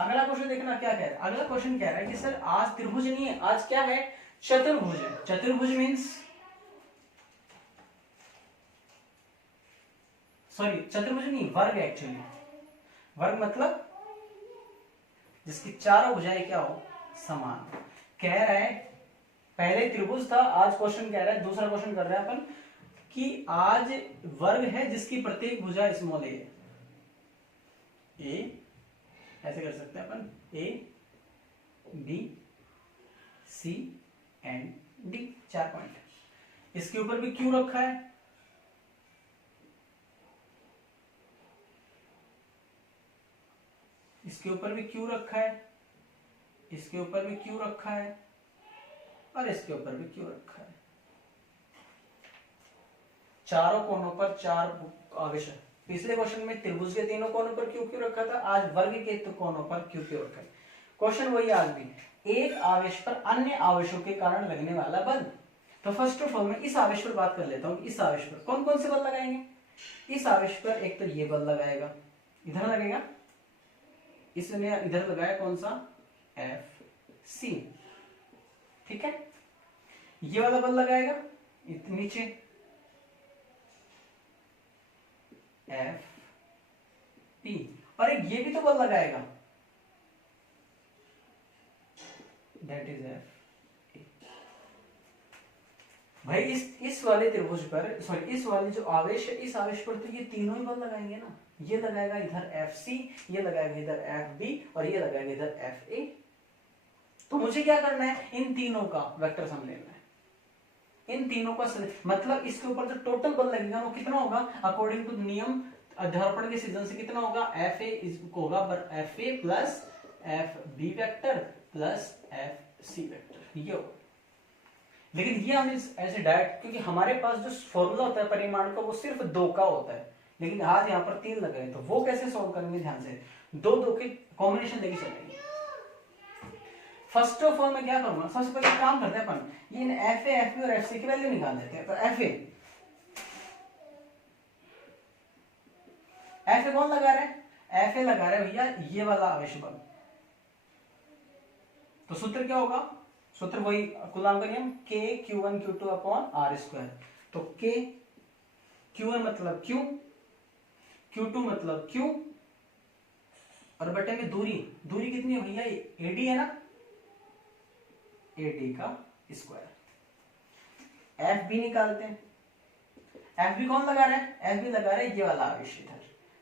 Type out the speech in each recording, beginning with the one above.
अगला क्वेश्चन देखना क्या कह रहा है। अगला क्वेश्चन कह रहा है कि सर आज त्रिभुज नहीं है, आज क्या है, चतुर्भुज है। चतुर्भुज मीन्स, सॉरी चतुर्भुज नहीं, वर्ग एक्चुअली। वर्ग मतलब जिसकी चारों भुजाएं क्या हो, समान। कह रहा है पहले त्रिभुज था, आज क्वेश्चन कह रहा है, दूसरा क्वेश्चन कर रहे हैं अपन कि आज वर्ग है जिसकी प्रत्येक भुजा स्मॉल ए है। ए ऐसे कर सकते हैं अपन, A B C and D, 4 point. इसके ऊपर भी क्यू रखा है, इसके ऊपर भी क्यू रखा है, इसके ऊपर भी क्यू रखा है, और इसके ऊपर भी क्यू रखा है। चारों कोनों पर 4 आवेश है। पिछले क्वेश्चन में त्रिभुज के तीनों कोनों पर क्यू क्यू रखा था, आज वर्ग के कोनों पर क्यू क्यू रखा है। क्वेश्चन वही आज भी, एक आवेश पर अन्य आवेशों के कारण लगने वाला बल। तो फर्स्ट ऑफ ऑल मैं इस आवेश पर बात कर लेता हूं। इस आवेश पर कौन कौन से बल लगाएंगे। इस आवेश पर एक तो ये बल लगाएगा, इधर लगेगा, इसने इधर लगाया कौन सा, एफ सी, ठीक है। ये वाला बल लगाएगा नीचे, एफ पी, और एक ये भी तो बल लगाएगा, दैट इज एफ। भाई इस वाले त्रिभुज पर, सॉरी इस वाले जो आवेश है, इस आवेश पर तो ये तीनों ही बल लगाएंगे ना। ये लगाएगा इधर एफ सी, ये लगाएगा इधर एफ बी, और ये लगाएगा इधर एफ ए। तो मुझे क्या करना है, इन तीनों का वेक्टर सम लेना है। इन तीनों का मतलब इसके ऊपर जो टोटल बल लगेगा वो कितना होगा, अकॉर्डिंग टू नियम अध्यारोपण के सिद्धांत से कितना होगा, एफ ए होगा F A plus F B vector plus F C vector, ये होगा। लेकिन ये हम ऐसे डायरेक्ट, क्योंकि हमारे पास जो फॉर्मूला होता है परिमाण का वो सिर्फ 2 का होता है, लेकिन आज यहाँ पर 3 लगे हैं, तो वो कैसे सॉल्व करेंगे, ध्यान से 2 के कॉम्बिनेशन लेके चलेंगे। फर्स्ट ऑफ ऑल मैं क्या करूंगा, सबसे पहले काम करते हैं अपन, ये एफ ए एफ बी और एफ सी की वैल्यू निकाल लेते हैं। तो एफ ए कौन लगा रहे हैं, एफ ए लगा रहे हैं भैया ये वाला आवेश बल। तो सूत्र क्या होगा, सूत्र वही कूलॉम का नियम, K Q one Q two upon R square. तो के क्यू वन मतलब क्यू, क्यू टू मतलब क्यू, और बटे में दूरी, दूरी कितनी है भैया, एडी है ना, एडी का स्क्वायर। एफ बी निकालते हैं, एफ बी कौन लगा रहा है, एफ बी लगा रहा है ये वाला आवेश इधर।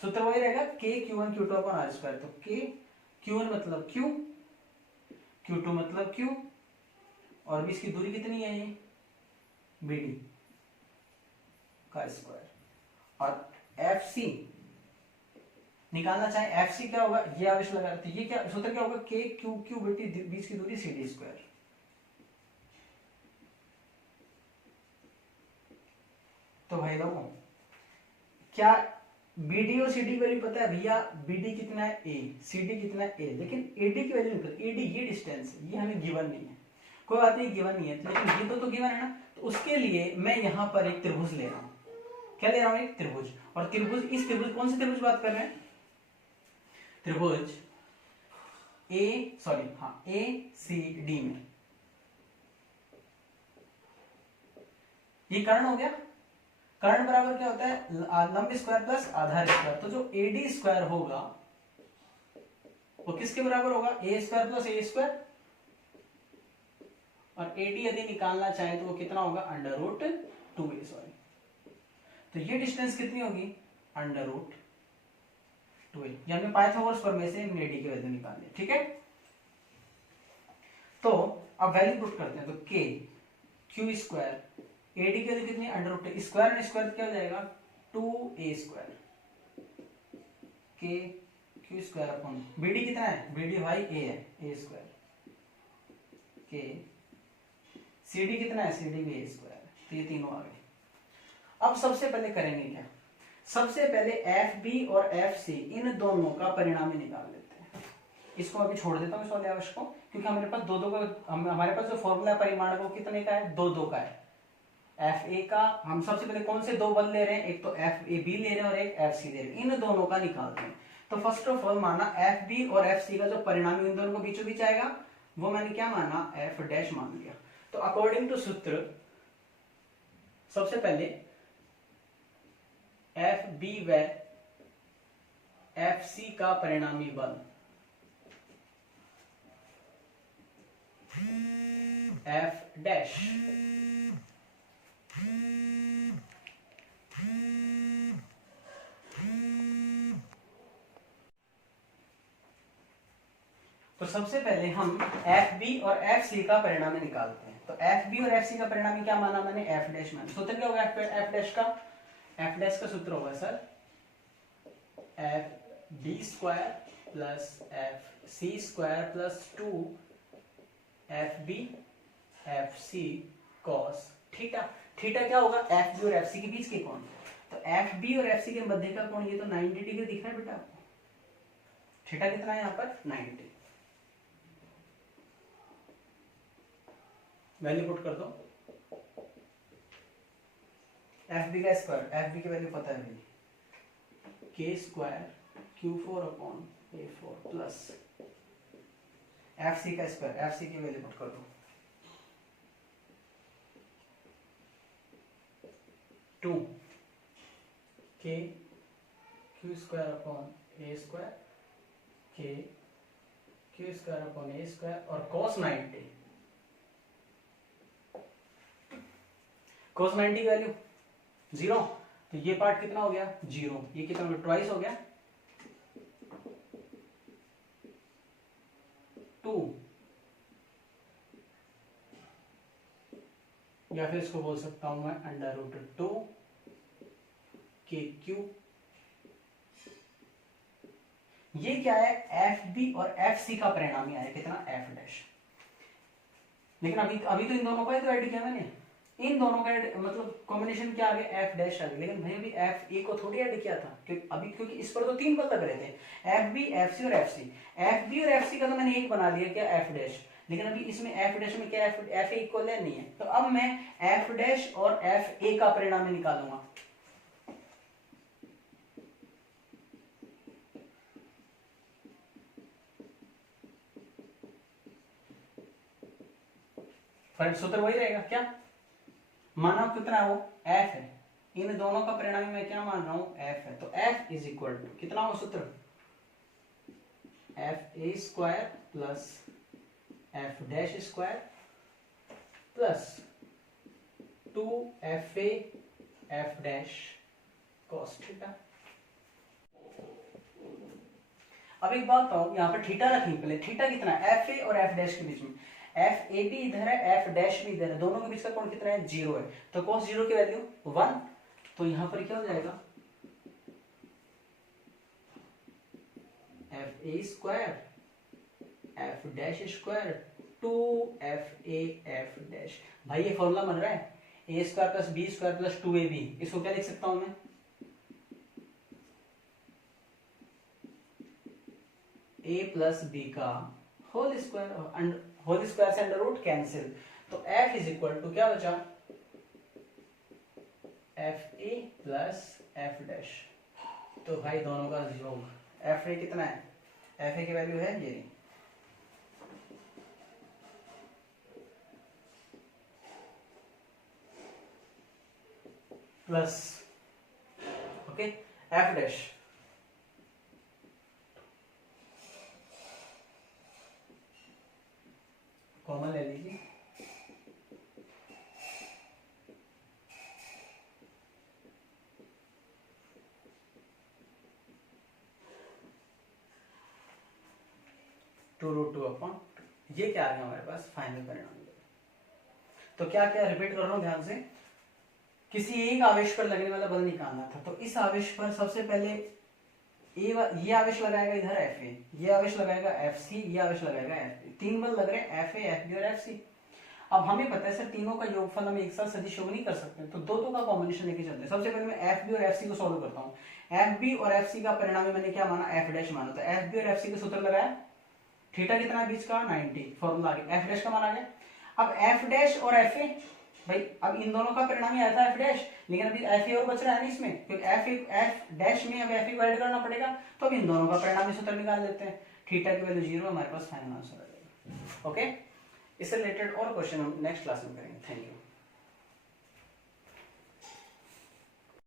सूत्र वही रहेगा K Q one Q two upon R square. तो के क्यू वन मतलब क्यू, क्यू टू मतलब क्यू, और भी इसकी दूरी कितनी है, ये बी डी का स्क्वायर। और एफ सी निकालना चाहे, एफ सी क्या होगा, ये आवेश लगा, तो ये क्या सूत्र क्या होगा, के क्यू क्यू बी टी, बीच की दूरी सी डी स्क्वायर। तो भाई लोगों क्या बीडी और सीडी की वैल्यू पता है भैया, बीडी कितना है ए, सीडी कितना है ए, लेकिन एडी की वैल्यू नहीं पता। एडी ये डिस्टेंस है, ये हमें गिवन नहीं है, कोई बात नहीं गिवन नहीं है, लेकिन ये तो गिवन है ना। तो उसके लिए मैं यहां पर एक त्रिभुज ले रहा हूं, क्या ले रहा हूं, एक त्रिभुज। और त्रिभुज, इस त्रिभुज, कौन से त्रिभुज बात कर रहे हैं, त्रिभुज ए, सॉरी हाँ, ए सी डी में ये कर्ण हो गया। कर्ण बराबर क्या होता है, लंब स्क्वायर प्लस आधार स्क्वायर। तो जो एडी स्क्वायर होगा वो किसके बराबर होगा, ए स्क्वायर प्लस ए स्क्वायर, और एडी यदि निकालना चाहे तो वो कितना होगा, अंडर रूट 2a, सॉरी। तो ये डिस्टेंस कितनी होगी, अंडर रूट 2a। ये हमने पाइथागोरस प्रमेय से एडी की वैल्यू निकाल ली, ठीक है। तो अब वैल्यू पुट करते हैं, तो के क्यू स्क्वायर, एडी की वैल्यू कितनी, under root square and square क्या हो जाएगा, 2a स्क्वायर, के क्यू स्क्वायर अपॉन बीडी कितना है, बीडी भाई ए है, ए स्क्वायर, के सीडी कितना है, सीडी भी ए स्क्वायर। तो ये तीनों आ गए। अब सबसे पहले करेंगे क्या, सबसे पहले एफ बी और एफ सी इन दोनों का परिणामी निकाल लेते हैं। इसको अभी छोड़ देता हूँ इस वाले आवेश को, क्योंकि हमारे पास दो का, हमारे पास जो फॉर्मूला परिमाण को कितने का है, 2 का है। एफ ए का हम सबसे पहले कौन से 2 बल ले रहे हैं, एक तो एफ ए बी ले रहे हैं और एक एफ सी ले रहे हैं, इन दोनों का निकालते हैं। तो फर्स्ट ऑफ ऑल माना एफ बी और एफ सी का जो परिणामी इन दोनों को बीचों बीच आएगा वो मैंने क्या माना, एफ डैश मान लिया। तो अकॉर्डिंग टू सूत्र सबसे पहले एफ बी व एफ सी का परिणामी बल एफ डैश तो सबसे पहले हम एफ बी और एफ सी का परिणामी निकालते हैं। तो एफ बी और एफ सी का परिणामी क्या माना मैंने, एफ डैश माना। सूत्र क्या होगा एफ डैश का, एफ डैश का सूत्र होगा sir F B square plus F C square plus 2 F B F C cos theta. Theta क्या होगा, एफ बी और एफ सी के बीच के कोण। तो एफ बी और एफ सी के मध्य का कोण ये तो 90 डिग्री दिख रहा है बेटा आपको। थीटा कितना है यहाँ पर 90। वैल्यू पुट कर दो, एफ बी का स्क्वायर, एफ बी की वैल्यू पता है मुझे, के स्क्वायर क्यू 4 अपॉन ए 4 प्लस एफ सी का स्क्वायर, एफ सी की वैल्यू पुट कर दो 2 के क्यू स्क्वायर अपॉन ए स्क्वायर के क्यू स्क्वायर अपॉन ए स्क्वायर और cos 90, cos 90 की वैल्यू 0। तो ये पार्ट कितना हो गया 0, ये कितना हो गया ट्वाइस हो गया 2, या फिर इसको बोल सकता हूं मैं अंडर रूट 2 के क्यूब। ये क्या है, एफ बी और एफ सी का परिणामी आया कितना, एफ डैश। लेकिन अभी तो इन दोनों का ही तो ऐड किया मैंने, इन दोनों का मतलब कॉम्बिनेशन क्या आ गया, एफ डैश आ गया। लेकिन भाई अभी एफ ए को थोड़ी ऐड किया था क्योंकि इस पर तो 3 बल लग रहे थे, एफ बी एफ सी और एफ सी। एफ बी और एफ सी का तो मैंने एक बना दिया क्या, एफ डैश। लेकिन अभी इसमें एफ डैश में क्या एफ ए इक्वल है, नहीं है। तो अब मैं एफ डैश और एफ ए का परिणामी निकालूंगा। सूत्र वही रहेगा क्या, माना कितना है वो एफ है, इन दोनों का परिणामी मैं क्या मान रहा हूं, एफ है। तो एफ इज इक्वल टू कितना हो सूत्र, F A square plus F dash square plus 2 F A F dash cos theta. अब एक बात बताओ, यहां पर थीटा रखेंगे पहले, थीटा कितना है एफ ए और एफ डैश के बीच में, एफ ए भी इधर है एफ डैश भी इधर है, दोनों के बीच का कोण कितना है 0 है। तो cos 0 की वैल्यू 1। तो यहां पर क्या हो जाएगा, F A square F dash square 2 F A F dash. भाई ये फॉर्मूला बन रहा है A square plus B square plus 2ab। इसको क्या लिख सकता हूं मैं, ए प्लस बी का होल स्क्वायर, होल स्क्वायर से अंडर रूट कैंसिल। तो f इज इक्वल टू क्या बचा, F A plus F dash. तो भाई दोनों का योग, एफ ए कितना है, एफ ए की वैल्यू है ये plus okay F dash common ले लीजिए, टू रूट 2 अपॉन ये क्या आ गया हमारे पास फाइनल परिणाम। तो क्या क्या रिपीट कर रहा हूं ध्यान से, किसी एक आवेश पर लगने वाला बल निकालना था। तो इस आवेश पर सबसे पहले ये आवेश लगाएगा इधर एफ ए, ये आवेश लगाएगा एफ सी, ये आवेश लगाएगा एफ बी। 3 बल लग रहे हैं एफ ए एफ बी और एफ सी। अब हमें पता है सर तीनों का योगफल हम एक साथ सदिश योग नहीं कर सकते, तो दो का कॉम्बिनेशन लेके चलते हैं। सबसे पहले मैं एफ बी और एफ सी को सॉल्व करता हूँ। एफ बी और एफ सी का परिणामी मैंने क्या माना, एफ डैश माना। तो एफ बी और एफ सी का सूत्र लगाया, थीटा कितना है बीच का 90, फॉर्मूला आ गया, एफ डैश का मान आ गया। अब एफ डैश और एफ ए भाई अब इन दोनों का परिणाम ही आया था एफ डैश, लेकिन अभी एफ ए और बच रहा है ना इसमें, क्योंकि एफ डैश में अब एफ ए को ऐड करना पड़ेगा, तो अब इन दोनों का परिणाम इस सूत्र निकाल देते हैं। थीटा की वैल्यू 0, हमारे पास फाइनल आंसर आ जाएगा। ओके, इससे रिलेटेड और क्वेश्चन हम नेक्स्ट क्लास में करेंगे। Thank you.